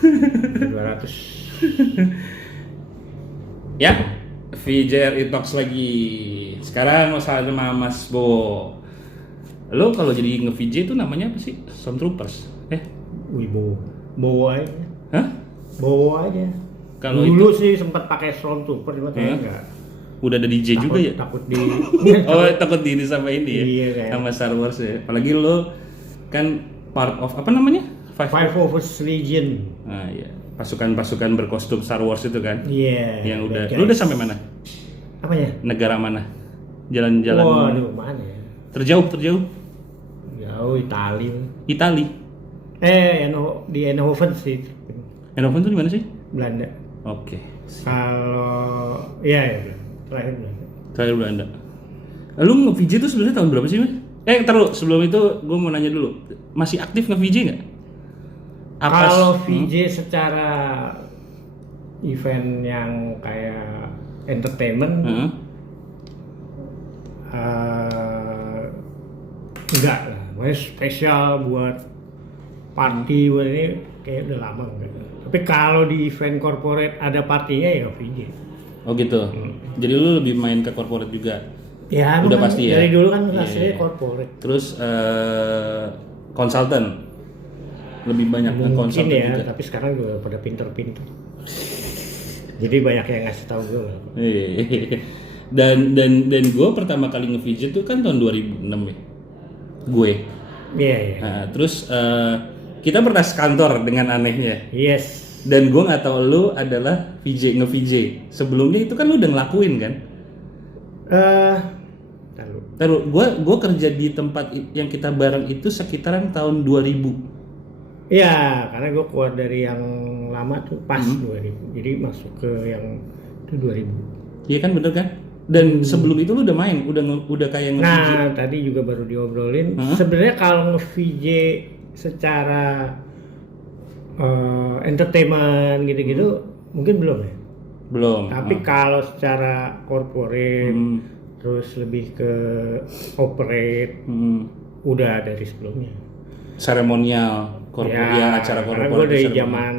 200. Ya, VJRI Talks lagi. Sekarang masalah sama Mas Bo. Lo kalau jadi nge-VJ itu namanya apa sih? Stormtroopers. Wih, bawa aja. Hah? Bawa aja. Kalau dulu sih sempat pakai Stormtrooper, cuma enggak. Udah ada DJ juga ya? Takut di Oh, takut ini sama ini ya? Iya, kan. Sama Star Wars ya. Apalagi lo kan part of apa namanya? Five of Us Legion. Nah, iya. Pasukan-pasukan berkostum Star Wars itu kan? Iya. Yang udah. guys. Lo udah sampai mana? Apanya? Negara mana? Jalan-jalan. Waduh, mana ya? Terjauh. Jauh, Itali. Itali. Di Eindhoven sih. Eindhoven tuh di mana sih? Belanda. Oke. Kalau ya terakhir Belanda. Terakhir Belanda. Lu nge-VJ tuh sebenarnya tahun berapa sih, Mas? Taruh sebelum itu gue mau nanya dulu. Masih aktif nge-VJ nggak? Kalau VJ secara event yang kayak entertainment, enggak lah. Pokoknya spesial buat party buat ini kayak udah lama enggak. Tapi kalau di event corporate ada partinya ya VJ. Oh gitu. Jadi lu lebih main ke corporate juga. Ya, udah pasti ya. Dari dulu kan Iya, hasilnya iya. corporate. Terus konsultan. Lebih banyak ke Mungkin konsultan ya, juga. tapi sekarang juga pada pinter-pinter. Jadi banyak yang ngasih tahu gue lah. Dan gue pertama kali nge-VJ tuh kan tahun 2006 ya. Gue. Iya. Nah, terus kita pernah sekantor dengan anehnya. Yes. Dan gue nggak tahu lu adalah nge-VJ. Sebelumnya itu kan lu udah ngelakuin kan? Taruh, gue kerja di tempat yang kita bareng itu sekitaran tahun 2000. Iya, karena gue keluar dari yang lama tuh pas 2000. Jadi masuk ke yang itu 2000. Iya kan, bener kan? Dan sebelum itu lu udah main, udah kayak nge-VJ. Nah, tadi juga baru diobrolin. Sebenarnya kalau nge-VJ secara entertainment gitu-gitu mungkin belum ya. Belum. Tapi kalau secara corporate terus lebih ke operate udah dari sebelumnya. Seremonial, acara corporate. Karena gue dari zaman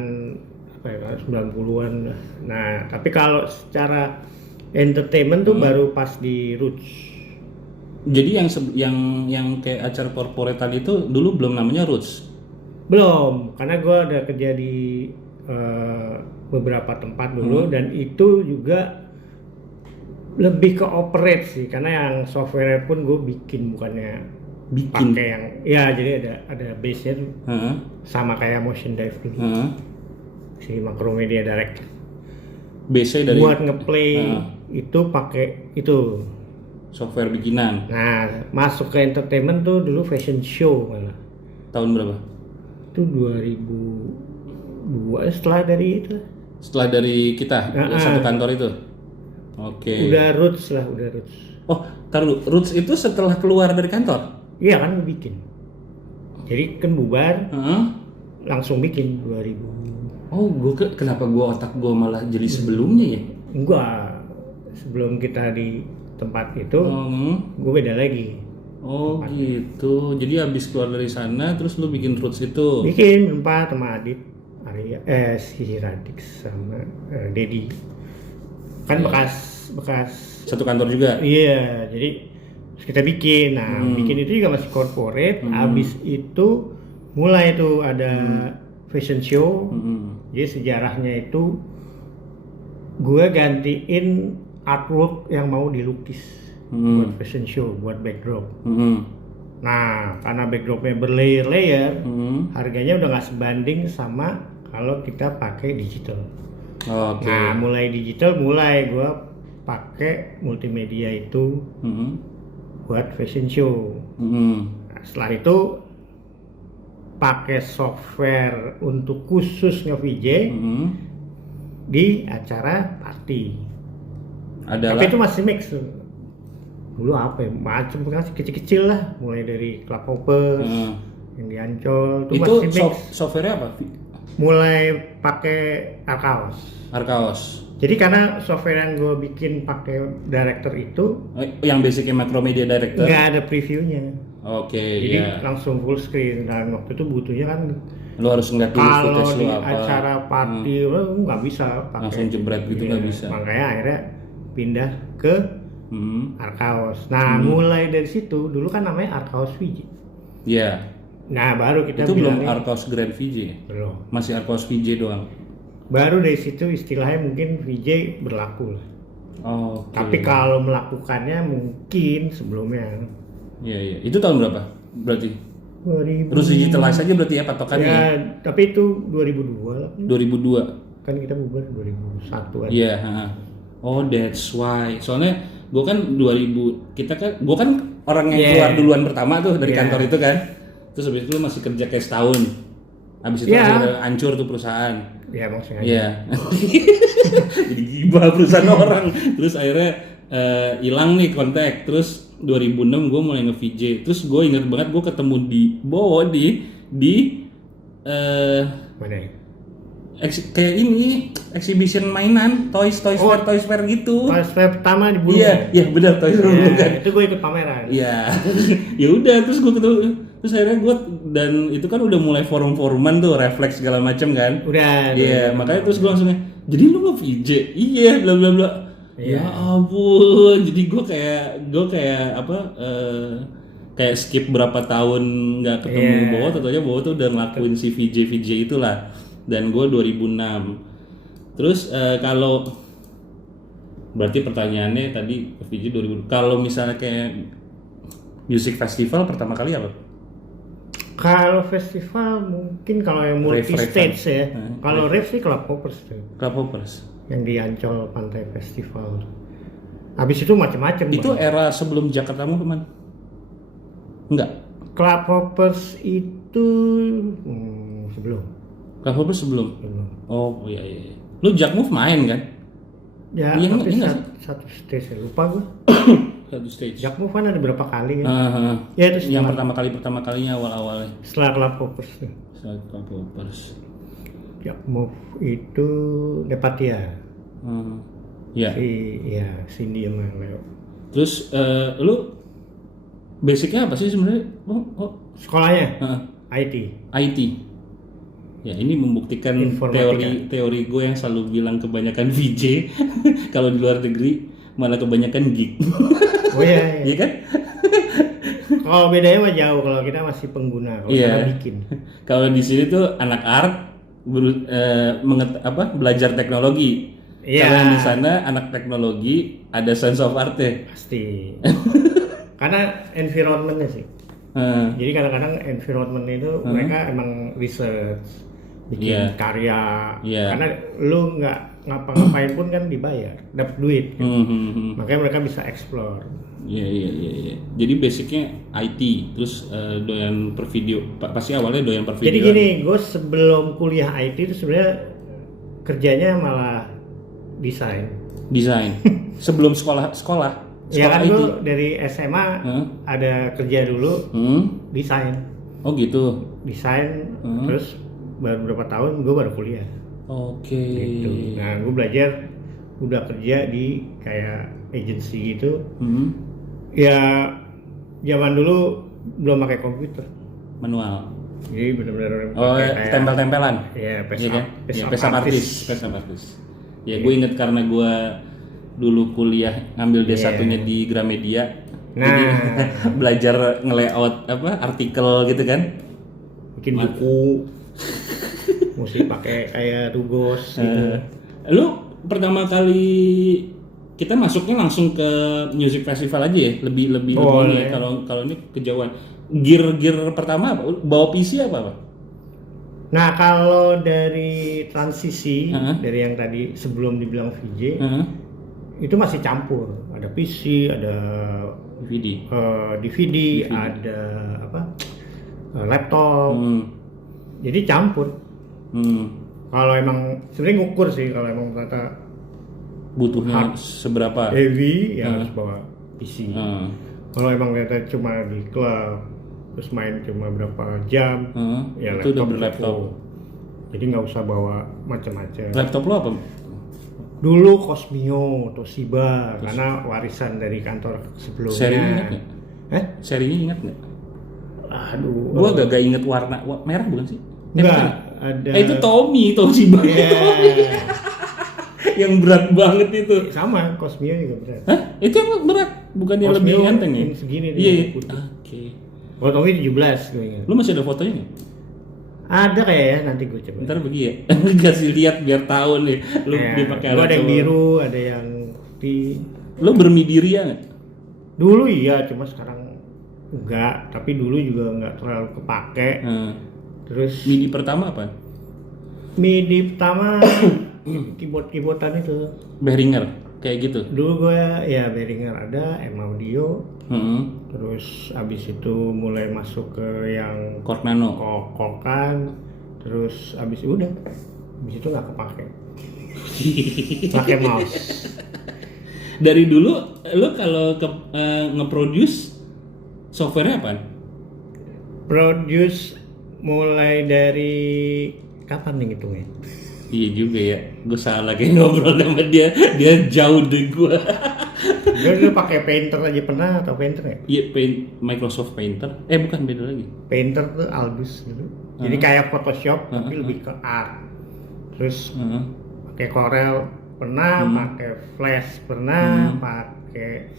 90-an. Nah, tapi kalau secara entertainment tuh baru pas di Roots. Jadi yang kayak acara corporate tadi itu dulu belum namanya Roots. Belum, karena gue ada kerja di beberapa tempat dulu dan itu juga lebih ke operate sih, karena yang software pun gue bikin, bukannya pakai yang ya, jadi ada base-nya tuh sama kayak Motion Dive dulu. Si Macromedia Direct. Base-nya dari buat ngeplay itu pakai itu software bikinan. Nah, masuk ke entertainment tuh dulu fashion show malah. Tahun berapa? Itu 2002 setelah dari itu. Setelah dari kita satu kantor itu. Oke. Udah Roots. Oh, taruh, Roots itu setelah keluar dari kantor? Iya kan, gue bikin. Jadi kan bubar, langsung bikin 2000. Oh, kenapa otak gue malah jadi sebelumnya ya? Enggak, sebelum kita di tempat itu, gue beda lagi. Oh gitu, jadi habis keluar dari sana, terus lu bikin Roots itu? Bikin berempat sama Adit, si Radik sama Dedi. Kan bekas satu kantor juga? Iya, jadi kita bikin. Nah, bikin itu juga masih corporate. Habis itu mulai tuh ada fashion show. Jadi sejarahnya itu gue gantiin artwork yang mau dilukis buat fashion show, buat backdrop. Nah, karena backdropnya berlayer-layer, harganya udah nggak sebanding sama kalau kita pakai digital. Nah, mulai digital, gue pakai multimedia itu buat fashion show. Nah, setelah itu pakai software untuk khusus nge-VJ di acara party. Tapi itu masih mix. Dulu apa ya? Macam masih kecil-kecil lah, mulai dari Club Hopper, yang di Ancol. Itu masih mix. Software apa? Mulai pakai Archaos. Jadi karena software yang gue bikin pakai Director itu, yang basicnya Macromedia Director, nggak ada previewnya. Oke. Jadi langsung full screen. Dan waktu itu butuhnya kan Lu harus ngeliat dulu Kalau footage di lu apa. acara party lu nggak bisa pakai. Langsung jebret gitu nggak bisa. Makanya akhirnya pindah ke Arkaos. Nah, mulai dari situ dulu kan namanya Arkaos VJ. Iya. Nah, baru kita Itu belum bilangnya- Arkaos Grand VJ. belum. Masih Arkaos VJ doang. Baru dari situ istilahnya mungkin VJ berlaku lah. Oh. Tapi kalau melakukannya mungkin sebelumnya. Iya. Itu tahun berapa? Berarti 2000. terus digitalize aja berarti ya patokannya. Ya, Ya? tapi itu 2002 lah. 2002. Kan kita bubar 2001 aja. Iya, oh that's why. Soalnya gue kan 2000, gue kan orang yang Yeah. keluar duluan pertama tuh dari Yeah. kantor itu kan. Terus habis itu lu masih kerja kayak setahun. Habis itu Yeah. akhirnya hancur tuh perusahaan. Ya, emang sengaja. Iya. Jadi gibah perusahaan orang. Terus akhirnya hilang nih kontak. Terus 2006 gue mulai nge-VJ. Terus gue inget banget gue ketemu di Bowo di Mana ya? kayak ini exhibition mainan, toys fair gitu. Pas pertama di Bulungan. Iya benar toys fair Ya, kan. itu gue ikut pameran. Iya. Ya udah terus gue ketemu, terus akhirnya gue, dan itu kan udah mulai forum-foruman tuh, refleks segala macam kan. Udah. Iya, makanya terus gue langsung, jadi lu nge-VJ? Iya, bla bla bla. Iya. Ya ampun, jadi gue kayak apa? Kayak skip berapa tahun nggak ketemu Iya. Bowo, tentunya Bowo tuh udah ngelakuin si VJ itulah. Dan gue 2006. Terus kalau berarti pertanyaannya tadi VJ 2000. Kalau misalnya kayak music festival pertama kali apa? Kalau festival mungkin kalau yang multi Rave-ravean. stage ya. Kalau rave sih Club Hoppers tuh. Club Hoppers. Yang di Ancol Pantai Festival. Habis itu macam-macam. Itu Bang. era sebelum Jakarta Movement? Enggak. Club Hoppers itu sebelum. Club Hoppers sebelum. Oh iya. Lu Jak Move main kan? Ya, Iya, tapi enggak satu stage ya. Lupa gue. Satu stage. Jak Move kan ada berapa kali kan? Ah, Ya itu yang setelah, pertama kalinya awal-awalnya. setelah Club Hoppers tuh. Club Hoppers. Jak Move itu Depatia. Ya. Ya, Cindy sama Leo. Terus lu basicnya apa sih sebenarnya? Sekolahnya Heeh. IT. IT. Ya ini membuktikan Informatika. teori gue yang selalu bilang kebanyakan VJ kalau di luar negeri malah kebanyakan geek. Oh iya. Iya kan? Kalau bedanya mah jauh, kalau kita masih pengguna, kalau Iya. kita bikin. Kalau di sini tuh anak art belajar teknologi. Iya. Kalau di sana anak teknologi ada sense of art ya. Pasti. Karena environmentnya sih. Jadi kadang-kadang environment itu mereka emang research, bikin Iya. karya. Iya. Karena lu nggak ngapa-ngapain pun kan dibayar, dapat duit. Kan? Makanya mereka bisa explore. Iya. Jadi basicnya IT, terus doyan per video. Pasti awalnya doyan per video. Jadi gini, gue sebelum kuliah IT itu sebenarnya kerjanya malah desain. Sebelum sekolah Ya kan IT. gue dari SMA ada kerja dulu desain. Oh gitu. Desain terus baru beberapa tahun gue baru kuliah. Oke. Gitu. Nah, gue belajar udah kerja di kayak agency gitu. Ya zaman dulu belum pakai komputer. Manual. Jadi benar-benar Oh, pakai kayak tempel-tempelan. ya Iya kan? face Pesap artis. Ya gue inget karena gue dulu kuliah ngambil D1-nya di Gramedia. Nah, Jadi belajar nge-layout artikel gitu kan. bikin buku mesti pakai kayak Tugos gitu. Lu pertama kali kita masuknya langsung ke music festival aja ya, lebih Boleh. ini kalau ini kejauhan. Gear pertama apa? Bawa PC apa? Nah, kalau dari transisi Uh-huh. dari yang tadi sebelum dibilang VJ Heeh. itu masih campur. Ada PC, ada DVD. DVD, ada laptop. Jadi campur. Kalau emang sebenarnya ngukur sih, kalau emang kata Butuhnya seberapa? heavy ya harus bawa PC. Heeh. Kalau emang kata cuma di klub terus main cuma berapa jam, ya Itu udah laptop berlaptop. cukup. Jadi nggak usah bawa macam-macam. Laptop lo apa? Dulu Cosmio, Toshiba, karena warisan dari kantor sebelumnya. Serinya ingat nggak? Eh? Serinya ingat nggak? Aduh. Gua agak inget warna merah bukan sih? Enggak, ada. Itu Toshiba. Iya. Yang berat banget itu. Sama, Cosmio juga berat. Hah? Itu yang berat, bukannya Cosmio lebih enteng ya? yang segini nih, Iya. putih. Oke. Potongnya 17 gue ingat. Lu masih ada fotonya nggak? Ada kayak ya, nanti gue coba. Ntar pergi ya. Kasih lihat biar tahu nih. Lu Ya, dipakai gua ada yang cowok. biru, ada yang putih. Lu bermidiria nggak? Dulu iya, cuma sekarang enggak. Tapi dulu juga enggak terlalu kepake. Terus MIDI pertama apa? MIDI pertama keyboard-keyboardan itu. Behringer kayak gitu. Dulu gue ya Behringer ada, M Audio. Heeh. Terus abis itu mulai masuk ke yang Korg Nano. kokokan. Terus abis udah, abis itu nggak kepake. Pakai mouse. Dari dulu lu kalau nge-produce software-nya apa? Produce mulai dari kapan nih ngitungnya? Iya juga ya, gue salah kayak ngobrol sama dia jauh dari gue. Gue dulu pakai Painter aja pernah, atau Painter ya? Iya, Microsoft Painter. Bukan, beda lagi. Painter tuh Aldus gitu. Jadi kayak Photoshop tapi lebih ke art. Terus pakai Corel pernah, pakai Flash pernah, pakai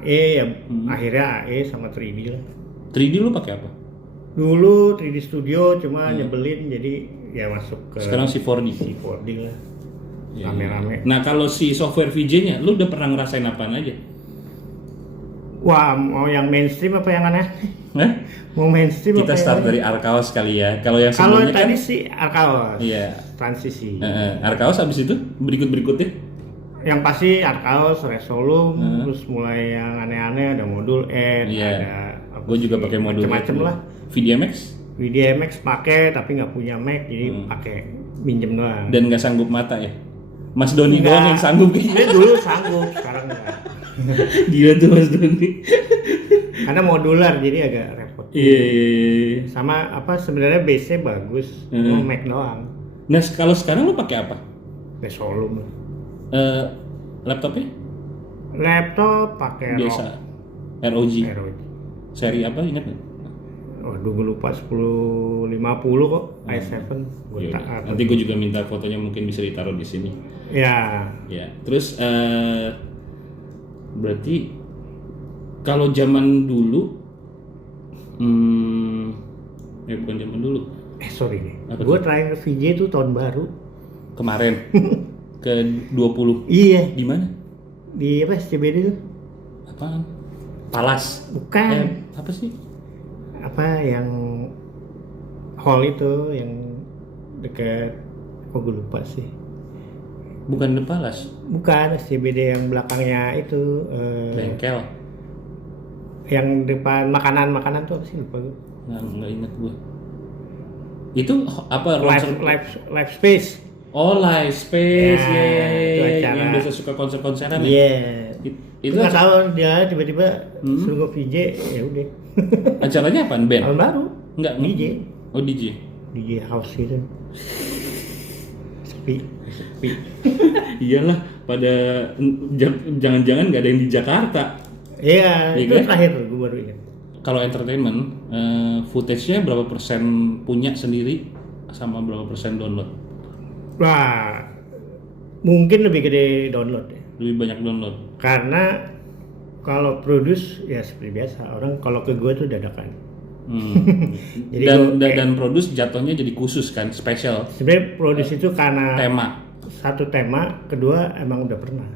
AE ya, akhirnya AE sama 3D lah. 3D lu pakai apa? Dulu 3D Studio cuma nyebelin, jadi ya masuk ke Sekarang si 4D. C4D lah. Ya, Rame-rame. Nah, kalau si software VJ-nya, lu udah pernah ngerasain apaan aja? Wah, mau yang mainstream apa yang aneh? Hah? Mau mainstream Kita apa yang start aneh? dari Arkaos kali ya. Kalau yang Kalau sebelumnya tadi kan, sih Arkaos. Iya. Transisi. Arkaos habis itu berikutnya. Yang pasti Arkaos, Resolum, terus mulai yang aneh-aneh ada modul N, Iya. ada apa Gue juga sih, pakai modul macem-macem itu. lah. VDMX VDMX pakai tapi nggak punya Mac, jadi pakai minjem doang. dan nggak sanggup mata ya. Mas Doni Nggak. doang yang sanggup Dia kayaknya. dulu sanggup, sekarang enggak. Gila tuh Mas Doni. Karena modular jadi agak repot. Iya. Sama apa sebenarnya base-nya bagus, cuma Mac doang. Nah, kalau sekarang lu pakai apa? Resolum. Laptopnya? Laptop pakai Biasa. ROG. ROG. Seri apa ingat nggak? Waduh, gue lupa 1050 kok, i7. Gue Yaudah. tak Nanti gue juga minta fotonya, mungkin bisa ditaruh di sini. Ya, Ya, terus berarti kalau zaman dulu, bukan zaman dulu, sorry nih. Apa Gue terakhir VJ itu tahun baru. kemarin ke 20. Iya, Di mana? di apa SCBD itu? Apaan? Palas. Bukan. Apa sih? Apa yang hall itu yang dekat, kok gue lupa sih. Bukan di Palas. Bukan SCBD yang belakangnya itu Bengkel. yang depan makanan tuh apa sih, lupa gue. Nggak ingat gue. Itu apa? Live space. Oh, Live Space, Ya, itu ya, acara. yang biasa suka konser-konseran ya. Iya. Itu Nggak tahu dia tiba-tiba suruh gue VJ, ya udah. acaranya apaan, band? Tahun baru. Enggak, DJ. Oh, DJ. DJ house gitu. Sepi. Iyalah, pada jangan-jangan nggak ada yang di Jakarta. Iya, Iya itu kan? terakhir gue baru ingat. Kalau entertainment, footage-nya berapa persen punya sendiri sama berapa persen download? Wah, mungkin lebih gede download ya. Lebih banyak download. Karena kalau produce ya seperti biasa, orang kalau ke gue tuh dadakan. Jadi dan produce jatuhnya jadi khusus kan, spesial sebenarnya produce itu karena tema. satu tema, kedua emang udah pernah.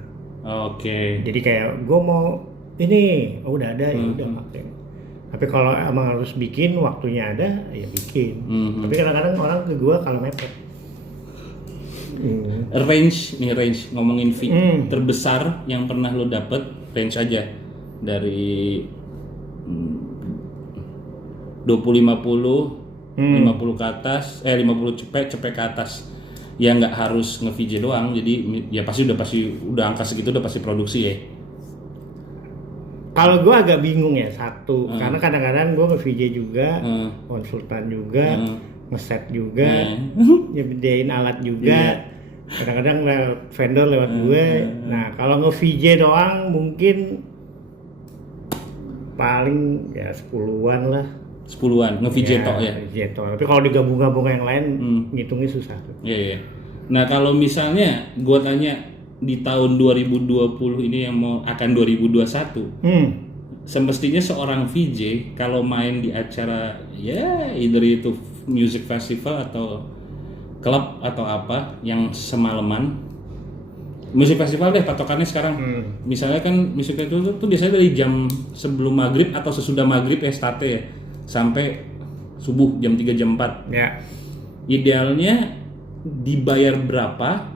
Oke. Jadi kayak gue mau ini, oh udah ada ya udah pakai. Tapi kalau emang harus bikin, waktunya ada ya bikin. Tapi kadang-kadang orang ke gue kalau mepet. Range ngomongin fee terbesar yang pernah lo dapet, range aja dari 20-50, 50 ke atas, 50 cepet ke atas. Ya nggak harus nge-VJ doang, jadi ya pasti udah angka segitu udah pasti produksi ya. Kalau gue agak bingung ya satu, karena kadang-kadang gue nge-VJ juga, konsultan juga, ngeset juga, nyediain alat juga, kadang-kadang vendor lewat gue. Nah kalau nge-VJ doang mungkin paling ya 10-an lah. 10-an nge-VJ tok ya. VJ tok. Tapi kalau digabung-gabung yang lain ngitungnya susah. Iya, iya. Nah, kalau misalnya gua tanya di tahun 2020 ini yang akan 2021. Semestinya seorang VJ kalau main di acara ya either itu music festival atau klub atau apa yang semalaman. Musik festival deh patokannya sekarang. Misalnya kan musik festival tuh biasanya dari jam sebelum maghrib atau sesudah maghrib ya startnya ya sampai subuh jam 3 jam 4. Ya. Idealnya dibayar berapa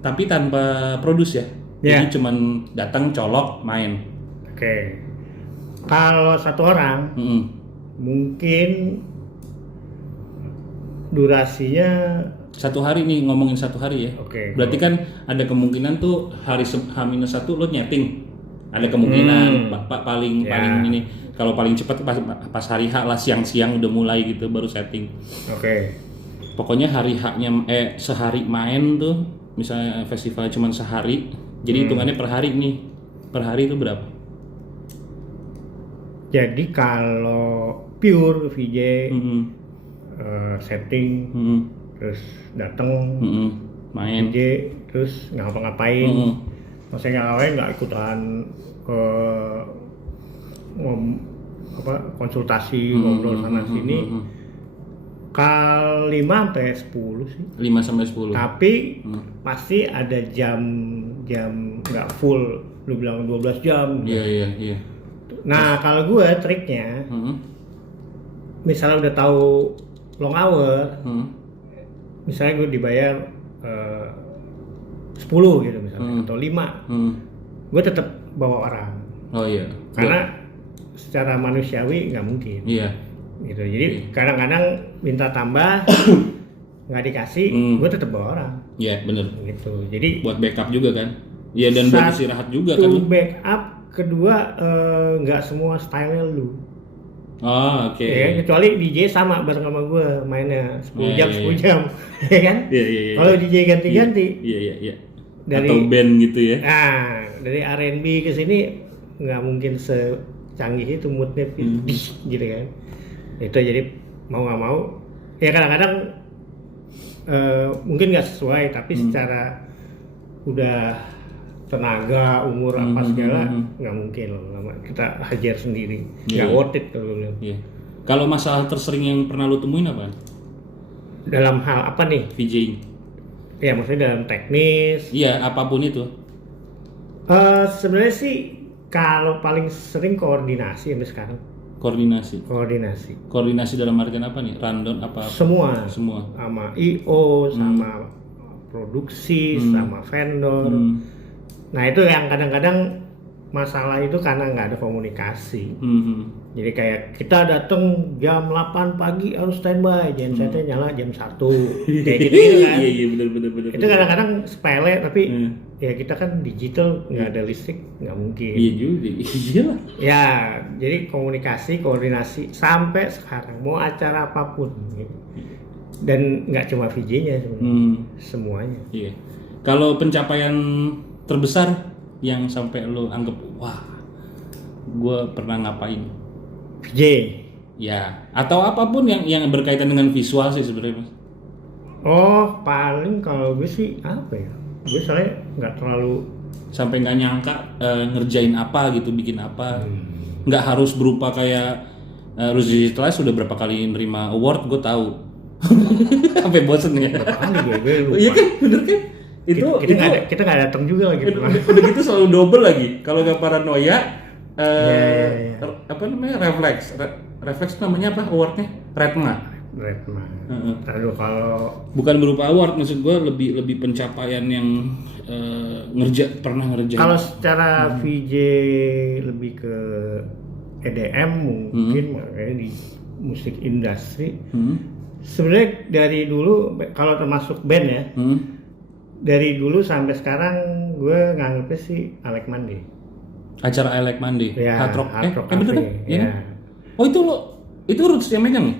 tapi tanpa produs ya. Jadi cuman datang colok main. Oke. Kalau satu orang mungkin durasinya satu hari nih, ngomongin satu hari ya. Oke. Berarti kan ada kemungkinan tuh hari H-1 lo nyeting. Ada kemungkinan paling ini kalau paling cepat pas hari H lah siang-siang udah mulai gitu baru setting. Oke. Pokoknya hari H-nya sehari main tuh misalnya festival cuma sehari. Jadi hitungannya per hari nih. Per hari itu berapa? Jadi kalau pure VJ setting terus datang main VJ terus nggak ngapa-ngapain, maksudnya nggak ikutan konsultasi ngobrol sana sini. Kali 5 sampai 10 sih. 5 sampai 10. Tapi pasti ada jam nggak full. Lu bilang 12 jam. Iya. Nah, kalau gue triknya misalnya udah tahu long hour, misalnya gue dibayar 10 gitu misalnya atau 5, gue tetap bawa orang. Oh iya. Karena secara manusiawi nggak mungkin. Iya. Gitu. Jadi kadang-kadang minta tambah nggak dikasih, gue tetap bawa orang. Iya bener. Gitu. Jadi buat backup juga kan. Iya dan buat istirahat juga kan. Satu backup, kedua nggak semua style lu. Oh, oke. Ya, kecuali DJ sama bareng sama gue mainnya 10 jam 10 jam, ya kan? Iya. Kalau DJ ganti-ganti. Iya. Dari, atau band gitu ya. Nah, dari R&B ke sini nggak mungkin secanggih itu moodnya gitu kan. Itu jadi mau nggak mau, ya kadang-kadang mungkin nggak sesuai, tapi secara udah tenaga, umur apa segala nggak mungkin lama kita hajar sendiri, nggak worth it kalau bilang. Iya. Kalau masalah tersering yang pernah lu temuin apa? Dalam hal apa nih? VJing. Ya maksudnya dalam teknis. Iya apapun itu. Sebenarnya sih kalau paling sering koordinasi sampai sekarang. Koordinasi dalam artian apa nih? Rundown apa? Semua. Sama IO, sama produksi, sama vendor. Nah itu yang kadang-kadang masalah itu karena nggak ada komunikasi. Jadi kayak kita datang jam 8 pagi harus standby, gensetnya nyala jam 1. Kayak gitu kan. Iya benar. Itu kadang-kadang sepele tapi ya kita kan digital, nggak ada listrik, nggak mungkin. Iya juga. Iya. Ya, jadi komunikasi, koordinasi sampai sekarang mau acara apapun gitu. Dan nggak cuma VJ-nya sebenarnya, semuanya. Iya. Kalau pencapaian terbesar yang sampai lo anggap wah, gue pernah ngapain? VJ. Ya, atau apapun yang berkaitan dengan visual sih sebenarnya Mas. Oh, paling kalau gue sih apa ya? Gue soalnya nggak terlalu sampai nggak nyangka ngerjain apa gitu, bikin apa. Nggak harus berupa kayak Ruzi Digitalize sudah berapa kali nerima award, gue tahu. Sampai bosen ya. Gue lupa. Iya kan, bener kan? Kita nggak datang juga lagi. Udah gitu selalu double lagi. Kalau nggak paranoia, apa namanya refleks namanya apa awardnya? Retma. Aduh kalau bukan berupa award, maksud gue lebih pencapaian yang pernah ngerjain. Kalau secara VJ lebih ke EDM mungkin makanya di musik industri. Sebenarnya dari dulu kalau termasuk band ya. Dari dulu sampai sekarang gue nganggepnya sih I Like Monday. Acara I Like Monday, ya, Hard Rock Cafe. Bener kan? Ya. Oh itu Roots yang megang nih?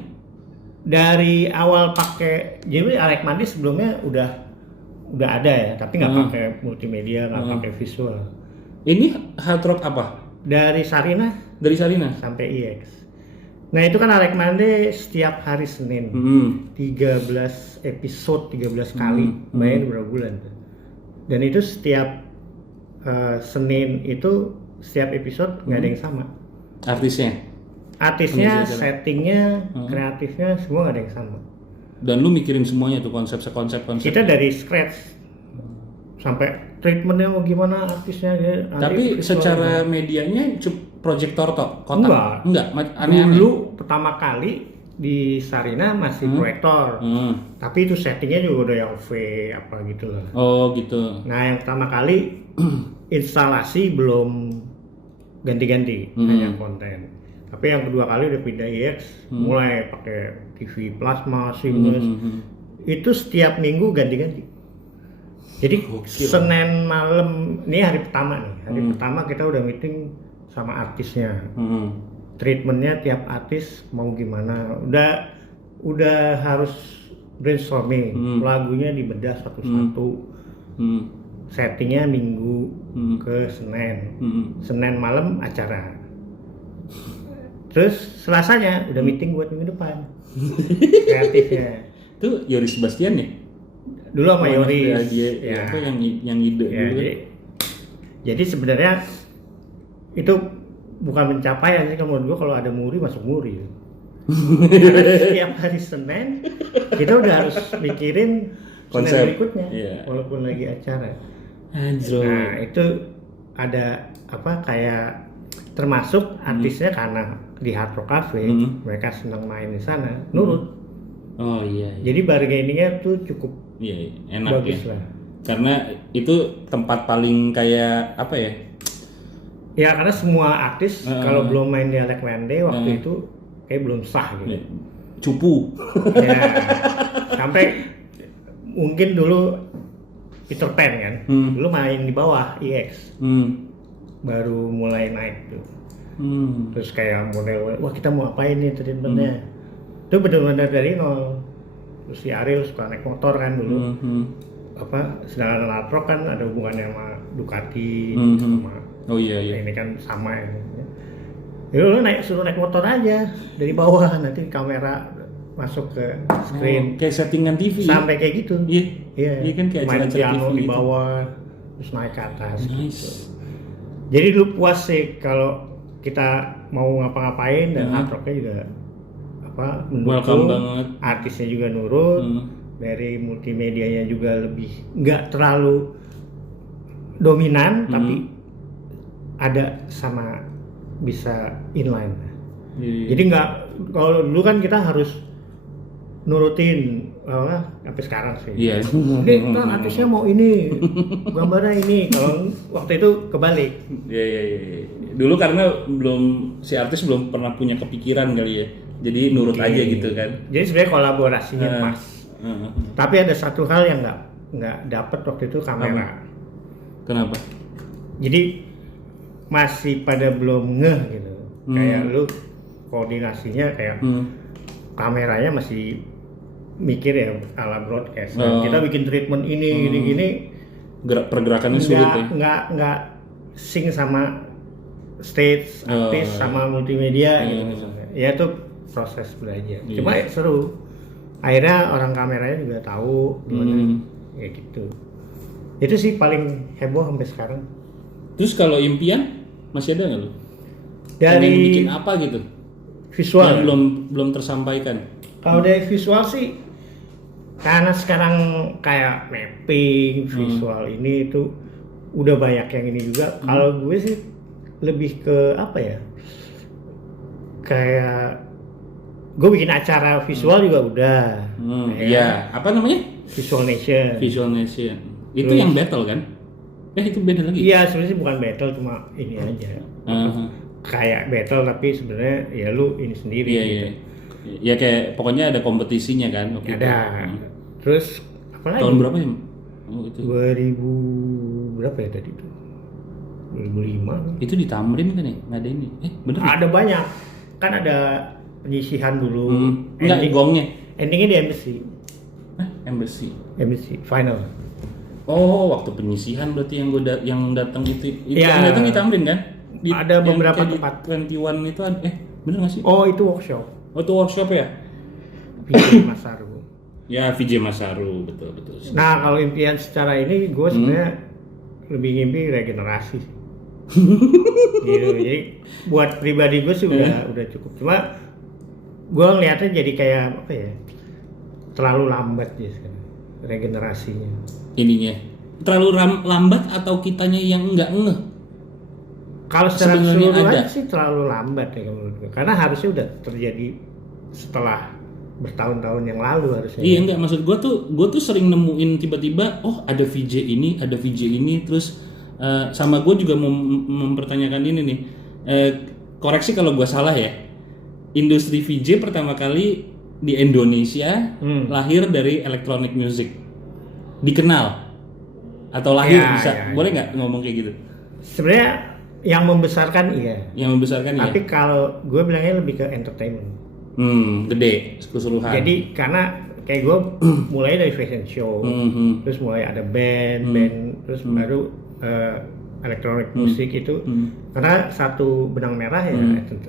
Dari awal pakai, jadi I Like Monday sebelumnya udah ada ya, tapi nggak pakai multimedia, nggak pakai visual. Ini Hard Rock apa? Dari Sarina sampai EX. Nah itu kan Alek Mande setiap hari Senin. 13 episode, 13 kali. Bayangin berapa bulan. Dan itu setiap Senin itu setiap episode nggak ada yang sama. Artisnya, settingnya, kreatifnya semua nggak ada yang sama. Dan lu mikirin semuanya tuh konsep. Kita dari scratch sampai treatmentnya mau gimana artisnya. Tapi secara medianya proyektor kotak? Enggak, aneh-aneh. Dulu pertama kali di Sarina masih proyektor. Tapi itu settingnya juga udah yang V apa gitu lah. Oh gitu. Nah yang pertama kali instalasi belum ganti-ganti, hanya konten. Tapi yang kedua kali udah pindah IX, mulai pakai TV plasma, Siemens. Itu setiap minggu ganti-ganti. Jadi Senin malam, ini hari pertama nih. Hari pertama kita udah meeting sama artisnya. Treatmentnya tiap artis mau gimana. Udah harus brainstorming. Lagunya dibedah satu-satu. Settingnya minggu ke Senin. Senin malam acara. Terus Selasanya udah meeting buat minggu depan. Kreatifnya. Itu Yoris Sebastian ya? Dulu sama Yoris. Ya. Apa yang ide dulu. Jadi sebenarnya itu bukan pencapaian sih kalau menurut gua, kalau ada Muri masuk Muri. Karena setiap hari Senin kita udah harus mikirin konsep Senin berikutnya, walaupun lagi acara. Nah itu ada apa kayak termasuk artisnya karena di Hard Rock Cafe mereka senang main di sana, nurut. Oh iya. Jadi bargainingnya tuh cukup enak bagus ya. lah. Karena itu tempat paling kayak apa ya? Ya karena semua artis kalau belum main di Alek Mande waktu itu kayak belum sah gitu. Cupu. Ya. Sampai mungkin dulu Peter Pan kan, dulu main di bawah IX. Baru mulai naik tuh. Terus kayak model, wah kita mau apain nih treatmentnya. Itu benar-benar dari nol. Terus si Ariel suka naik motor kan dulu. Sedangkan Hard Rock kan ada hubungannya sama Ducati sama ini kan sama ya. Ya lu suruh naik motor aja dari bawah, nanti kamera masuk ke screen. Kayak settingan TV. Sampai kayak gitu. Iya kan kayak main piano TV di bawah terus naik ke atas gitu. Jadi dulu puas sih kalau kita mau ngapa-ngapain dan Hard Rocknya juga mendukung, artisnya juga nurut, dari multimedianya juga lebih nggak terlalu dominan tapi ada sama bisa inline. Jadi nggak, kalau dulu kan kita harus nurutin sampai sekarang sih. Ini kan artisnya mau ini, gambarnya ini. Kalau waktu itu kebalik. Iya. Dulu karena si artis belum pernah punya kepikiran kali ya. Jadi nurut aja gitu kan. Jadi sebenarnya kolaborasinya pas. Tapi ada satu hal yang nggak dapet waktu itu, kamera. Kenapa? Jadi masih pada belum ngeh gitu. Kayak lu koordinasinya kayak kameranya masih mikir ya ala broadcast. Kita bikin treatment ini gini. Pergerakannya sulit ya. Nggak sync sama stage, artis sama multimedia gitu. Ya itu proses belajar. Cuma seru. Akhirnya orang kameranya juga tahu gimana kayak gitu. Itu sih paling heboh sampai sekarang. Terus kalau impian masih ada nggak lu? Dari bikin apa gitu? Visual yang belum tersampaikan. Kalau dari visual sih, karena sekarang kayak mapping visual ini itu udah banyak yang ini juga. Kalau gue sih lebih ke apa ya? Kayak gue bikin acara visual juga udah. Iya. Apa namanya? Visual Nation. Itu yang battle kan? Itu beda lagi. Iya, sebenarnya bukan battle, cuma ini aja. Kayak battle tapi sebenarnya ya lu ini sendiri gitu. Ya kayak pokoknya ada kompetisinya kan. Ada. Terus apa lagi? Tahun berapa ya? Itu. 2000 berapa ya tadi itu? 2005. Itu di Tamrin kan ya? Nggak ada ini. Bener. Ada banyak. Kan ada penyisihan dulu. Enggak, gongnya. Endingnya di Embassy. Embassy final. Oh, waktu penyisihan berarti yang datang itu ya, yang datang di Tamrin kan? Ada beberapa tempat. 21 itu Bener nggak sih? Oh itu workshop. Oh itu workshop ya? VJ Masaru. Ya VJ Masaru, betul. Nah kalau impian secara ini gue sebenarnya lebih ngimpi regenerasi. Gitu. Jadi buat pribadi gue sih udah cukup. Cuma gue ngeliatnya jadi kayak apa ya? Terlalu lambat ya sekarang regenerasinya. Ininya terlalu lambat atau kitanya yang nggak ngeh? Kalau secara Sebenarnya keseluruhan ada. sih terlalu lambat ya menurut gue. Karena harusnya udah terjadi setelah bertahun-tahun yang lalu harusnya. Iya enggak, maksud gue tuh sering nemuin tiba-tiba ada VJ ini terus sama gue juga mempertanyakan ini nih. Koreksi kalau gue salah ya. Industri VJ pertama kali di Indonesia lahir dari electronic music. Dikenal atau lahir bisa. Boleh nggak ngomong kayak gitu? Sebenarnya yang membesarkan iya. Yang membesarkan Tapi kalau gue bilangnya lebih ke entertainment. Gede keseluruhan. Jadi karena kayak gue mulai dari fashion show, terus mulai ada band, terus baru electronic music itu karena satu benang merah ya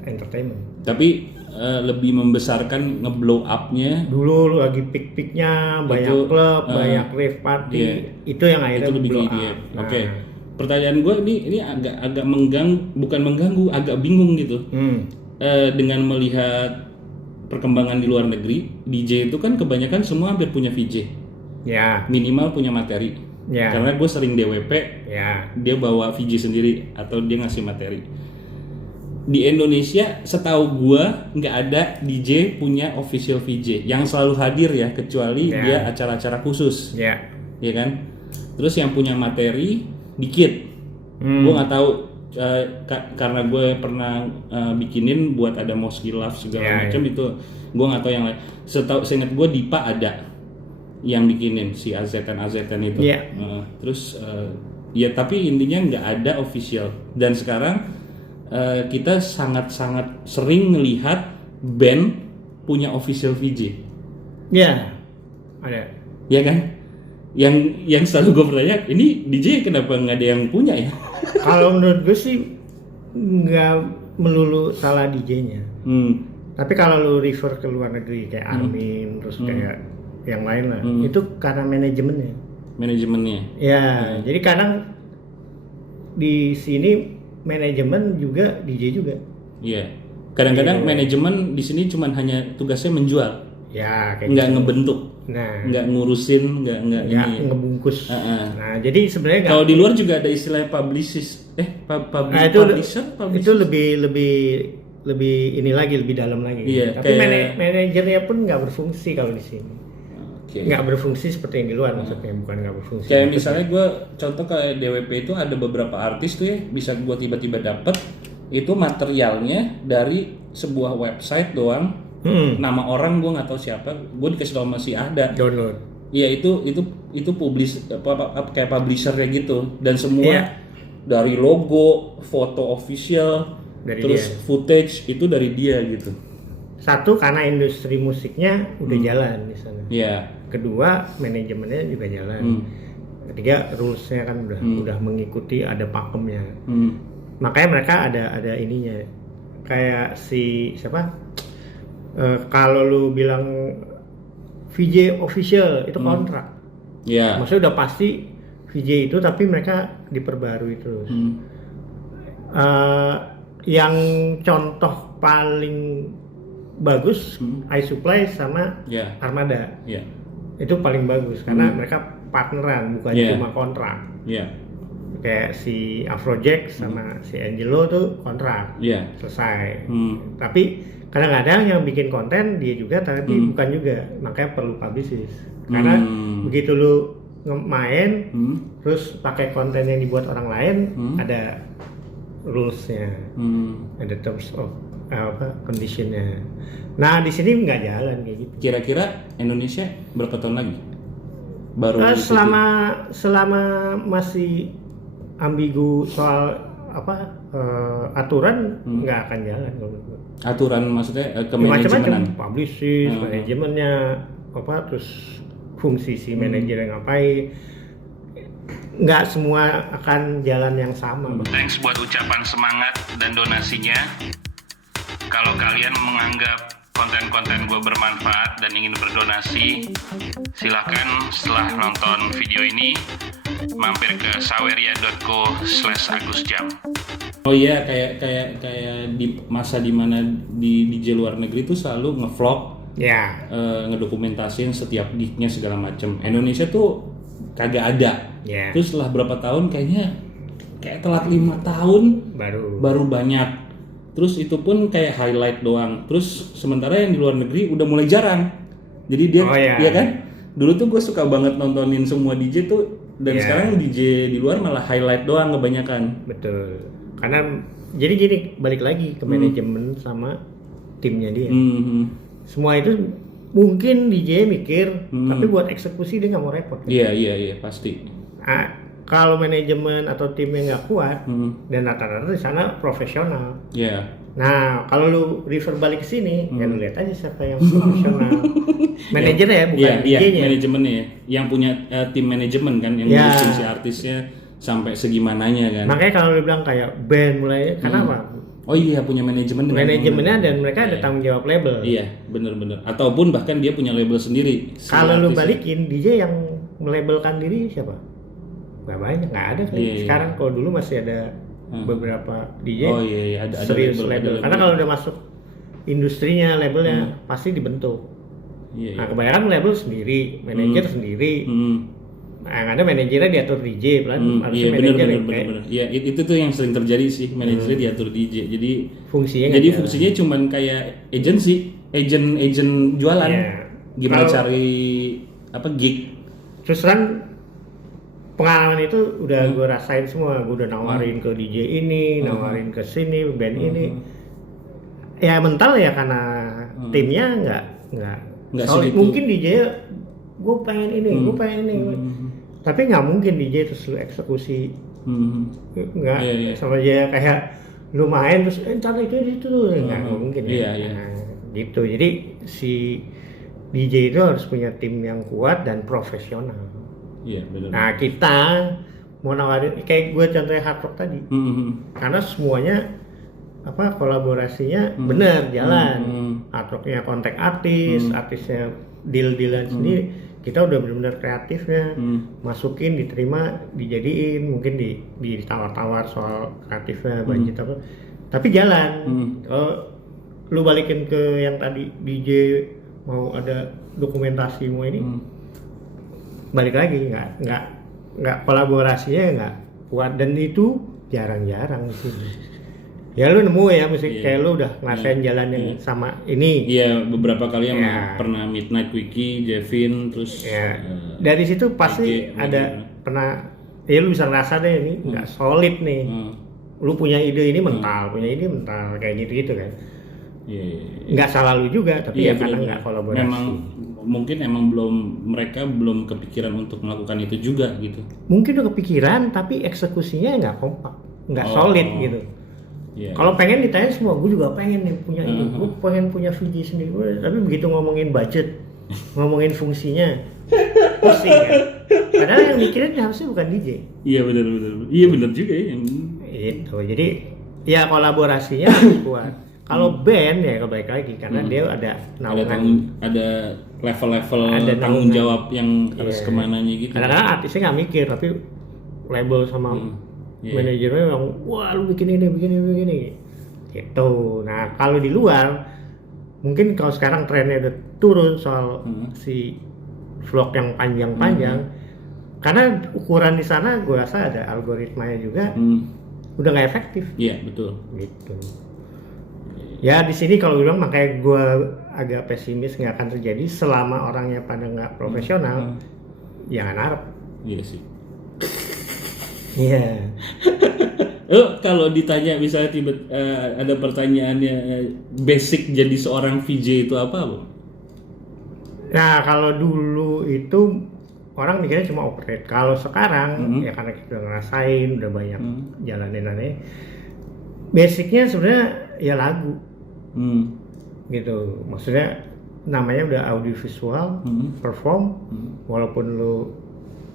entertainment. Tapi lebih membesarkan ngeblow up-nya. Dulu lagi peak-peaknya banyak klub, banyak rave party, itu yang akhirnya itu lebih blow ke up. Oke. Pertanyaan gue ini agak bukan mengganggu, agak bingung gitu. Dengan melihat perkembangan di luar negeri, DJ itu kan kebanyakan semua hampir punya VJ. Ya. Minimal punya materi. Ya. Karena gue sering DWP, ya. Dia bawa VJ sendiri atau dia ngasih materi. Di Indonesia setahu gue nggak ada DJ punya official VJ yang selalu hadir ya, kecuali dia acara-acara khusus. Ya. Ya kan. Terus yang punya materi dikit. Gue nggak tahu karena gue pernah bikinin buat ada Mosky Love segala macam itu. Gue nggak tahu yang lain. Seingat gue Dipa ada yang bikinin si AZN itu. Terus ya tapi intinya nggak ada official. Dan sekarang kita sangat-sangat sering melihat band punya official VJ. Iya, ada. Ya kan? Yang selalu gue bertanya, ini DJ kenapa nggak ada yang punya ya? Kalau menurut gue sih nggak melulu salah DJ-nya. Tapi kalau lu refer ke luar negeri kayak Armin, terus kayak yang lain lah, itu karena manajemennya. Manajemennya. Ya, jadi kadang di sini manajemen juga DJ juga. Iya. Kadang-kadang manajemen di sini cuman hanya tugasnya menjual. Ya, kayak nggak gitu. ngebentuk. Nah, nggak ngurusin, nggak ini. ngebungkus. Nah, jadi sebenarnya kalau di luar juga ada istilah publicist. Publisher. Itu lebih ini lagi, lebih dalam lagi. Iya, tapi manajernya pun nggak berfungsi kalau di sini. Nggak berfungsi seperti yang di luar maksudnya, bukan nggak berfungsi. Kayak misalnya gue contoh kayak DWP itu ada beberapa artis tuh ya bisa gue tiba-tiba dapet itu materialnya dari sebuah website doang. Nama orang gue nggak tahu siapa, gue dikasih tau masih ada. Download. Iya itu publish kayak publishernya gitu dan semua dari logo, foto official, dari terus dia. Footage itu dari dia gitu. Satu karena industri musiknya udah jalan di sana. Iya. Kedua manajemennya juga jalan. Ketiga rulesnya kan udah mengikuti, ada pakemnya. Makanya mereka ada ininya. Kayak si siapa? Kalau lu bilang VJ official itu kontrak. Iya. Maksudnya udah pasti VJ itu tapi mereka diperbarui terus. Yang contoh paling bagus iSupply sama Armada. Itu paling bagus karena mereka partneran bukan cuma kontrak. Kayak si Afrojack sama si Angelo tuh kontrak. Selesai. Tapi kadang-kadang yang bikin konten dia juga tapi bukan juga, makanya perlu publicist. Karena begitu lu main terus pakai konten yang dibuat orang lain ada rules-nya. Ada terms of condition-nya. Nah, di sini nggak jalan kayak gitu. Kira-kira Indonesia berapa tahun lagi? Baru selama masih ambigu soal aturan nggak akan jalan kalau menurut gue. Aturan maksudnya ke manajemenan, publicist, manajemennya terus fungsi si manajer yang ngapain, nggak semua akan jalan yang sama. Thanks buat ucapan semangat dan donasinya. Kalau kalian menganggap konten-konten gue bermanfaat dan ingin berdonasi, silakan setelah nonton video ini mampir ke saweria.co/agusjam. Oh iya, kayak di masa dimana di DJ luar negeri tuh selalu ngevlog, Ya. ngedokumentasin setiap gignya segala macem. Indonesia tuh kagak ada. Ya. Terus setelah berapa tahun kayak telat 5 tahun baru banyak. Terus itu pun kayak highlight doang. Terus sementara yang di luar negeri udah mulai jarang. Jadi dia, ya kan? Dulu tuh gue suka banget nontonin semua DJ tuh, dan sekarang DJ di luar malah highlight doang kebanyakan. Betul. Karena jadi gini, balik lagi ke manajemen sama timnya dia. Semua itu mungkin DJ mikir, tapi buat eksekusi dia nggak mau repot. Kan? Iya pasti. Kalau manajemen atau timnya nggak kuat, dan rata-rata di sana profesional. Iya. Nah, kalau lu refer balik ke sini, ya lu lihat aja siapa yang profesional. Manajernya ya, bukan DJ-nya. Iya, manajemennya ya. Yang punya tim manajemen kan, yang ngurusin si artisnya sampai segimananya kan. Makanya kalau lu bilang kayak band mulai, kenapa? Oh iya, punya manajemen. Manajemennya dan mereka ada tanggung jawab label. Iya, bener. Ataupun bahkan dia punya label sendiri. Kalau lu balikin, DJ yang melabelkan diri siapa? Gak banyak, gak ada kan. Sekarang kalau dulu masih ada beberapa DJ ada serius label. Karena kalau udah masuk industrinya, labelnya pasti dibentuk. Nah kebanyakan label sendiri, manajer sendiri. Nah, yang ada manajernya diatur DJ, harusnya manajer bener. Iya, itu tuh yang sering terjadi sih, manajernya diatur DJ. Jadi fungsinya cuman kayak agency, agent jualan. Gimana cari gig. Terus kan pengalaman itu udah gue rasain semua. Gue udah nawarin ke DJ ini, nawarin ke sini, band ini. Ya mental ya karena timnya nggak solid. Mungkin DJ gue pengen ini, gue pengen ini. Tapi nggak mungkin DJ terus lu eksekusi. Nggak sama aja kayak lu main terus ntar itu tuh nggak mungkin ya. Nah, gitu. Jadi si DJ itu harus punya tim yang kuat dan profesional. Iya, benar. Nah kita mau nawarin kayak gue contohnya Hard Rock tadi, karena semuanya kolaborasinya benar jalan. Hard Rocknya kontak artis, artisnya deal-dealan sendiri. Kita udah benar-benar kreatifnya, masukin, diterima, dijadiin, mungkin ditawar-tawar soal kreatifnya, budget apa. Tapi jalan. Kalau lu balikin ke yang tadi DJ mau ada dokumentasi mau ini. Balik lagi nggak kolaborasinya nggak kuat, dan itu jarang-jarang sih. Ya lu nemu ya musik kayak lu udah ngerasain jalan yang sama ini. Iya, beberapa kali yang pernah Midnight Wiki, Jevin, terus dari situ pasti ada pernah ya lu bisa ngerasa deh ini nggak solid nih. Lu punya ide ini mental, kayak gitu kan. Nggak salah lu juga, tapi karena nggak kolaborasi. Mungkin mereka belum kepikiran untuk melakukan itu juga gitu. Mungkin udah kepikiran tapi eksekusinya nggak kompak, nggak solid gitu. Kalau pengen ditanya semua, gue juga pengen nih punya ini, gue pengen punya VJ sendiri. Tapi begitu ngomongin budget, ngomongin fungsinya, pusing kan. Padahal yang mikirin harusnya bukan DJ. Iya benar. Iya benar juga ya. Itu. Jadi ya kolaborasinya harus kuat. Kalau band ya kebalik lagi karena dia ada naungan, ada level-level tanggung jawab yang harus kemananya gitu. Kadang-kadang artisnya nggak mikir, tapi label sama manajernya yang wah lu bikin ini gitu. Nah kalau di luar mungkin kalau sekarang trennya udah turun soal si vlog yang panjang-panjang, karena ukuran di sana gue rasa ada algoritmanya juga, udah nggak efektif. Iya betul. Gitu. Ya di sini kalau bilang makanya gue agak pesimis nggak akan terjadi selama orangnya pada nggak profesional. Jangan harap. Iya sih. Iya. Kalau ditanya misalnya ada pertanyaannya basic jadi seorang VJ itu apa, Bu? Nah kalau dulu itu orang mikirnya cuma operate. Kalau sekarang ya karena kita udah ngerasain, udah banyak jalaninannya. Basicnya sebenarnya ya lagu. Gitu. Maksudnya namanya udah audio visual, perform, walaupun lu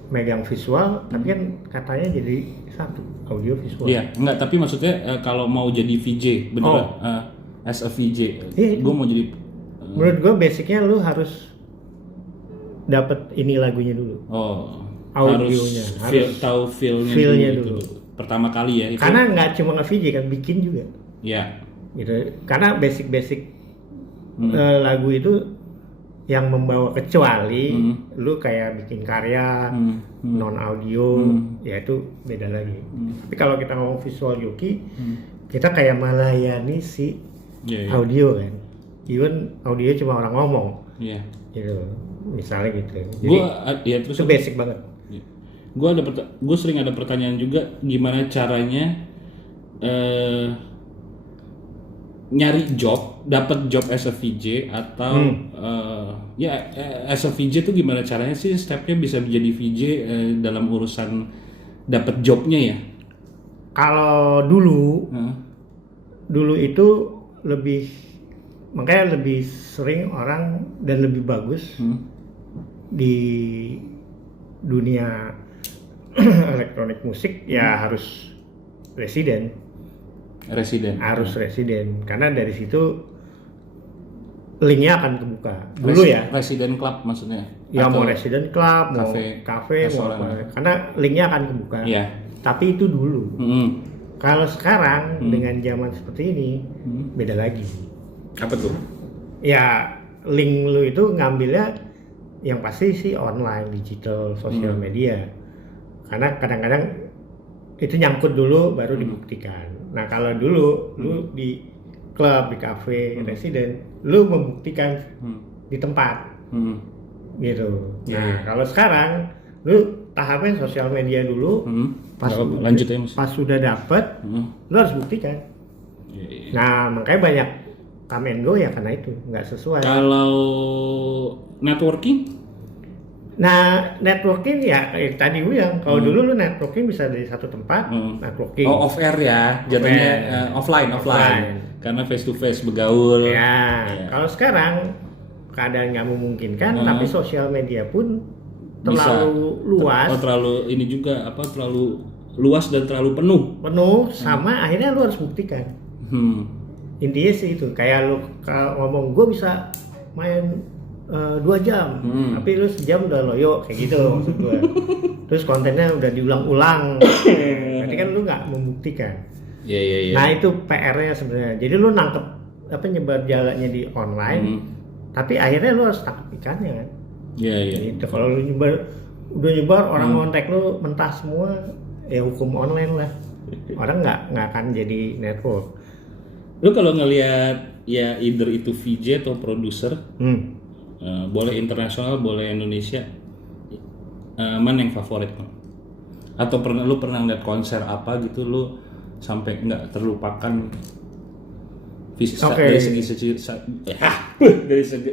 megang visual, tapi kan katanya jadi satu audio visual. Iya, enggak, tapi maksudnya kalau mau jadi VJ beneran as a VJ. Iya. Gue mau jadi Menurut gue basicnya lu harus dapat ini lagunya dulu. Audionya, harus tahu feel-nya dulu. Itu pertama kali ya itu. Karena nggak cuma nge-VJ kan, bikin juga. Ya. Gitu. Karena basic lagu itu yang membawa, kecuali lu kayak bikin karya non audio, ya itu beda lagi. Tapi kalau kita ngomong visual Yuki, kita kayak melayani si audio kan. Even audio cuma orang ngomong. Iya. Gitu. Misalnya gitu. Jadi terus itu basic banget. Gue sering ada pertanyaan juga, gimana caranya nyari job, dapat job as a VJ atau as a VJ tuh gimana caranya sih stepnya bisa menjadi VJ dalam urusan dapat jobnya ya? Kalau dulu itu makanya lebih sering orang dan lebih bagus di dunia elektronik musik ya harus residen karena dari situ linknya akan kebuka dulu ya. Resident club maksudnya ya, mau resident club, mau cafe, mau apa, karena linknya akan kebuka. Tapi itu dulu. Kalau sekarang dengan zaman seperti ini beda lagi. Apa tuh? Ya link lu itu ngambilnya yang pasti sih online, digital, sosial media. Karena kadang-kadang itu nyangkut dulu baru dibuktikan. Nah kalau dulu lu di klub, di cafe, residen, lu membuktikan di tempat, gitu. Nah kalau sekarang lu tahapnya sosial media dulu, pas sudah dapet, lu harus buktikan. Nah makanya banyak come and go ya karena itu nggak sesuai. Kalau networking? Nah networking ya tadi gue bilang kalau dulu lu networking bisa dari satu tempat networking. Off air ya, jatuhnya offline. Karena face to face bergaul. Ya. Kalau sekarang keadaan nggak memungkinkan, tapi sosial media pun terlalu luas. Terlalu ini juga terlalu luas dan terlalu penuh. Sama akhirnya lu harus buktikan. Intinya sih itu kayak lu ngomong gue bisa main 2 jam, tapi lu sejam udah loyo kayak gitu maksud gue. Terus kontennya udah diulang-ulang, berarti kan lu nggak membuktikan. Iya. Nah itu PR-nya sebenarnya. Jadi lu nangkep nyebar jalannya di online, tapi akhirnya lu harus tangkap ikannya kan. Iya. Gitu. Kalau lu nyebar orang ngontek lu mentah semua, ya hukum online lah. Orang nggak akan jadi network. Lu kalau ngelihat ya either itu VJ atau produser, boleh internasional, boleh Indonesia, mana yang favorit? Atau lu pernah ngeliat konser apa gitu lu sampai nggak terlupakan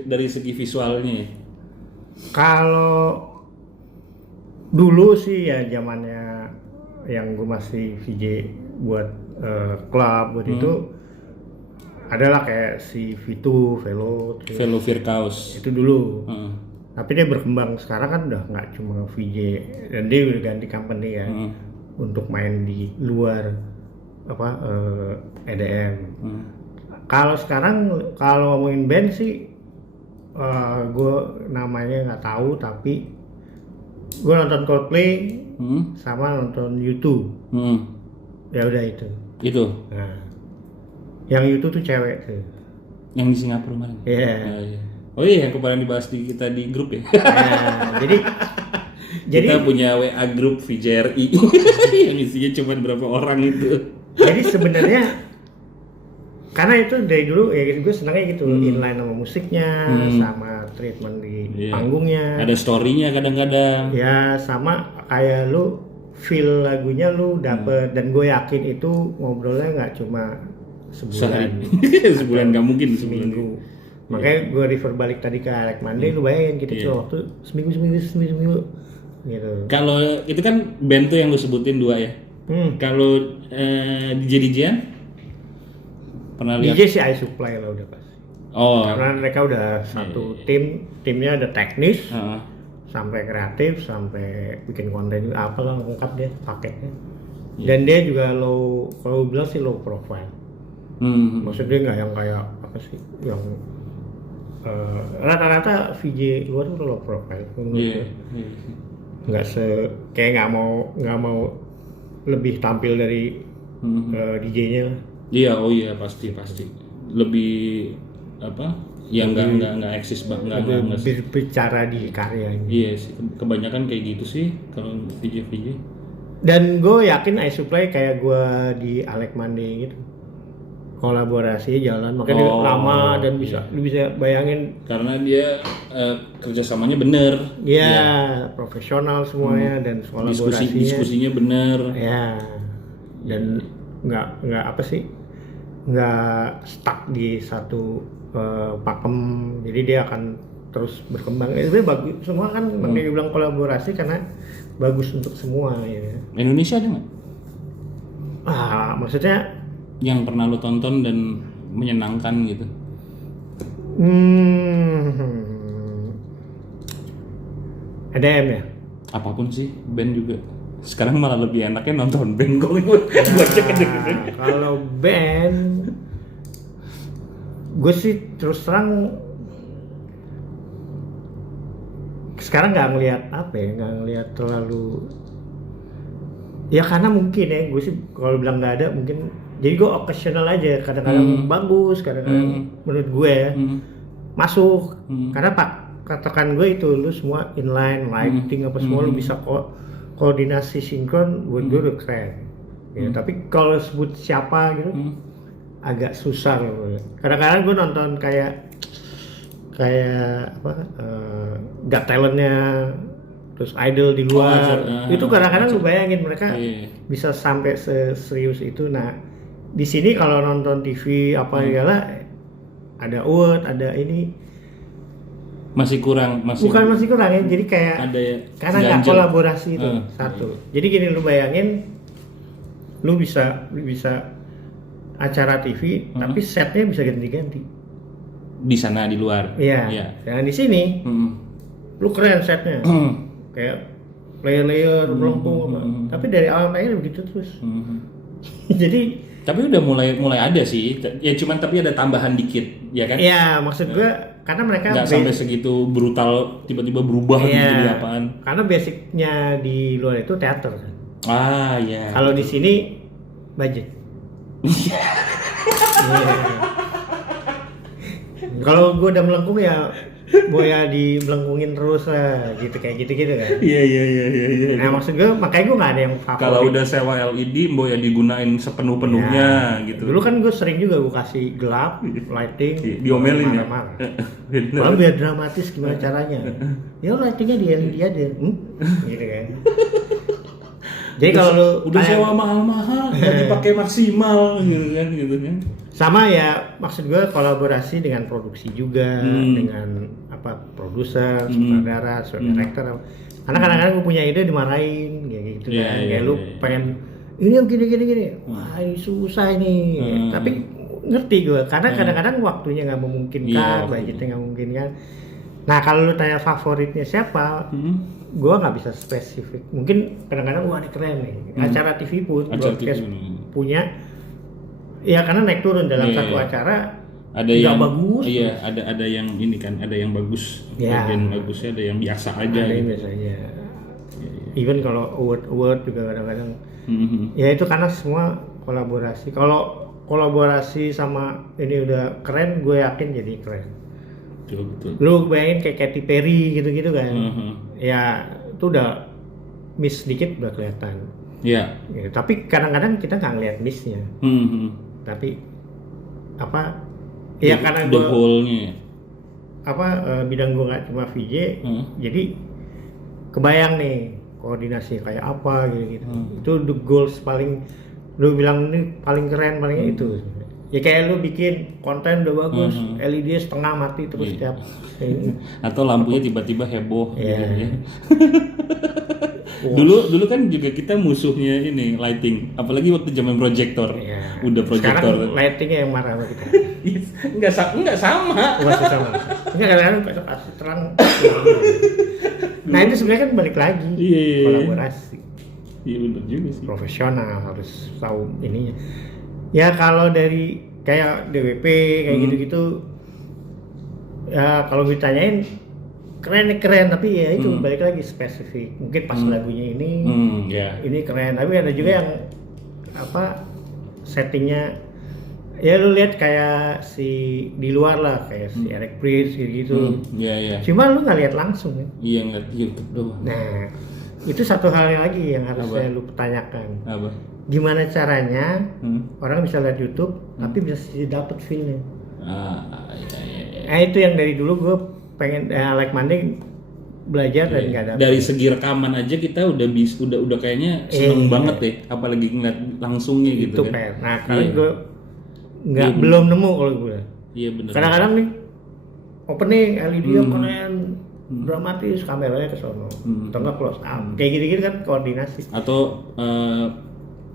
dari segi visualnya ya? Kalau dulu sih ya zamannya yang gue masih VJ buat klub buat itu adalah kayak si Velo Virkaus itu dulu. Tapi dia berkembang sekarang kan udah nggak cuma VJ dan dia udah ganti company ya untuk main di luar EDM. Kalau sekarang kalau ngomongin band sih gue namanya nggak tahu, tapi gue nonton Coldplay sama nonton U2. Ya udah itu. Nah, yang U2 tuh cewek tuh. Yang di Singapura kemarin. Iya. Oh iya, yang kemarin dibahas kita di grup ya. Jadi kita punya WA grup VJRI yang isinya cuma berapa orang itu. Jadi sebenarnya karena itu dari dulu ya gue senangnya gitu, inline sama musiknya, sama treatment di panggungnya. Ada story-nya kadang-kadang. Ya sama kayak lu feel lagunya lu dapet, dan gue yakin itu ngobrolnya nggak cuma sebulan. Sebulan nggak mungkin seminggu. Makanya gue refer balik tadi ke Alec Monday, lu bayangin kita cuma waktu seminggu gitu. Kalau itu kan band tuh yang lu sebutin 2 ya. Kalau DJ-an pernah lihat? DJ sih I Supply lah udah pasti. Karena mereka udah satu timnya ada teknis, sampai kreatif, sampai bikin konten juga apalah lengkap deh paketnya. Dan dia juga kalau bilang sih low profile. Maksudnya nggak yang kayak apa sih, yang rata-rata VJ luar tuh low profile. Iya. Nggak kayak nggak mau lebih tampil dari DJ-nya lah. Iya, oh iya pasti. Lebih apa? Yang nggak eksis banget, nggak Berbicara di karyanya. Iya sih, kebanyakan kayak gitu sih kalau VJ. Dan gue yakin iSupply kayak gue di Alec Monday gitu, kolaborasi jalan, makanya dia lama dan lu bisa bayangin karena dia kerjasamanya bener. Iya, profesional semuanya dan kolaborasinya. Diskusinya bener. Ya, dan nggak apa sih, nggak stuck di satu pakem, jadi dia akan terus berkembang. Itu bagus semua kan, makanya dibilang kolaborasi karena bagus untuk semua ya. Indonesia ada nggak? Maksudnya yang pernah lo tonton dan menyenangkan gitu? EDM ya? Apapun sih, band juga. Sekarang malah lebih enaknya nonton band gue. Kalau band, gue sih terus terang sekarang nggak ngelihat terlalu, ya karena mungkin ya gue sih kalau bilang nggak ada mungkin, jadi gue occasional aja, kadang-kadang bagus, kadang-kadang menurut gue masuk, karena katakan gue itu lu semua inline, lighting apa semua lu bisa koordinasi sinkron, buat gue udah keren. Ya, tapi kalau sebut siapa gitu agak susah loh. Kadang-kadang gue nonton kayak apa Got Talent-nya, terus Idol di luar, itu kadang-kadang lu bayangin mereka bisa sampai serius itu. Nah di sini kalau nonton TV apa ada award, ada ini masih kurang. Bukan masih kurang ya, jadi kayak ada karena nggak kolaborasi itu satu. Jadi gini, lu bayangin lu bisa acara TV tapi setnya bisa ganti-ganti. Di sana di luar. Iya. Jangan di sini. Lu keren setnya. Kayak layer melengkung apa. Tapi dari awal akhir begitu terus. Jadi tapi udah mulai ada sih. Ya cuman tapi ada tambahan dikit, ya kan? Iya, maksud gue karena mereka nggak sampai segitu brutal tiba-tiba berubah gitu jadi apaan. Karena basicnya di luar itu teater kan. Iya. Kalau di sini budget. Kalau gue udah melengkung ya boya dimelengkungin terus lah, gitu kayak gitu kan. Iya. Nah maksud gue makanya gue nggak ada yang favorit. Kalau udah sewa LED boya digunain sepenuh-penuhnya gitu. Dulu kan gue sering juga gue kasih gelap, lighting, diomelin ya. Malah biar dramatis gimana caranya. Ya lightingnya di LED aja, gitu kan. Jadi kalau lu udah sewa mahal-mahal, nggak dipakai maksimal gitu kan. Sama ya, maksud gue kolaborasi dengan produksi juga, dengan apa produser, sutradara, director. Karena kadang-kadang gue punya ide dimarahin, kayak gitu kan. Kayak lu pengen ini yang gini. Wah ini susah ini. Tapi ngerti gue, karena kadang-kadang waktunya nggak memungkinkan, budgetnya nggak memungkinkan. Nah kalau lu tanya favoritnya siapa, gue nggak bisa spesifik. Mungkin kadang-kadang wah ini keren nih. Acara TV pun, broadcast punya. Ya karena naik turun dalam satu acara ada yang bagus. Iya, ada yang ini kan, ada yang bagus. Bagian bagusnya, ada yang biasa aja. Ada yang biasa aja. Even kalau award juga kadang-kadang. Ya itu karena semua kolaborasi. Kalau kolaborasi sama ini udah keren, gue yakin jadi keren. Betul. Lu bayangin kayak Katy Perry gitu-gitu kan. Ya itu udah miss dikit udah kelihatan. Iya. Ya, tapi kadang-kadang kita nggak ngeliat missnya. Tapi apa? Ya karena the whole-nya. Bidang gue nggak cuma VJ, jadi kebayang nih koordinasi kayak apa gitu. Itu the goals paling, lu bilang ini paling keren paling itu. Ya kayak lu bikin konten udah bagus, LED setengah mati terus tiap atau lampunya tiba-tiba heboh gitu ya. Dulu kan juga kita musuhnya ini lighting, apalagi waktu zaman proyektor. Udah proyektor. Sekarang lightingnya yang marah sama kita. Enggak sama. Enggak kadang-kadang kasih terang. Nah itu sebenarnya kan balik lagi kolaborasi. Iya benar juga sih. Profesional harus tahu ininya. Ya kalau dari kayak DWP kayak gitu-gitu. Ya kalau ditanyain keren tapi ya itu balik lagi spesifik. Mungkin pas lagunya ini ini keren, tapi ada juga yang apa settingnya ya lu lihat kayak si di luar lah kayak si Eric Prince gitu. Cuma lu nggak lihat langsung kan? Iya, nggak YouTube doang. Nah itu satu hal lagi yang harusnya lu pertanyakan. Apa? Gimana caranya orang bisa lihat YouTube tapi bisa dapat feel-nya? Iya. Nah itu yang dari dulu gue pengen like Monday belajar dan nggak dapet. Dari segi rekaman aja kita udah kayaknya seneng banget deh, apalagi ngeliat langsungnya gitu itu kan. Nah kali gue belum nemu kalau gue. Iya benar. Kadang-kadang nih opening LED keren, dramatis, kameranya ke sono, atau nggak close up, kayak gitu-gitu kan koordinasi. Atau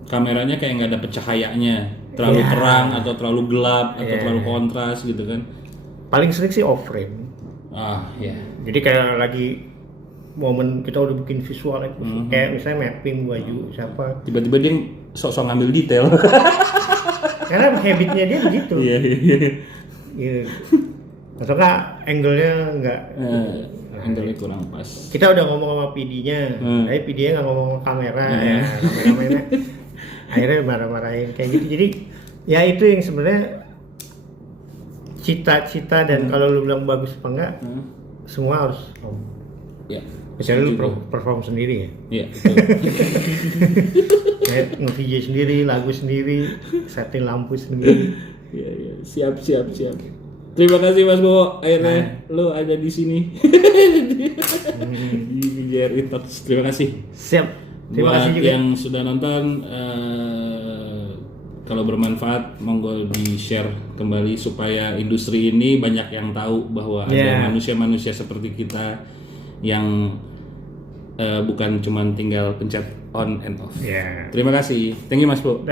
kameranya kayak nggak dapet cahayanya, terlalu terang atau terlalu gelap atau terlalu kontras gitu kan. Paling sering sih off frame. Jadi kayak lagi momen kita udah bikin visual kayak misalnya mapping baju siapa. Tiba-tiba dia sok-sok ngambil detail. Karena habitnya dia begitu. Iya. Atau nggak angle-nya nggak. Angle-nya kurang pas. Kita udah ngomong sama PD-nya, tapi PD-nya nggak ngomong kamera ya. Kameramannya akhirnya marah-marahin kayak gitu. Jadi ya itu yang sebenarnya cita-cita dan kalau lu bilang bagus apa enggak, semua harus kecuali lu perform sendiri ya. Iya. Kayak nge-VJ sendiri, lagu sendiri, setting lampu sendiri. Iya. Siap. Terima kasih Mas Bowo, akhirnya lu ada di sini. Di JRI Talks. Terima kasih. Siap. Terima kasih juga yang sudah nonton. Kalau bermanfaat, monggo di-share kembali supaya industri ini banyak yang tahu bahwa ada manusia-manusia seperti kita yang bukan cuma tinggal pencet on and off. Terima kasih. Thank you Mas Bo.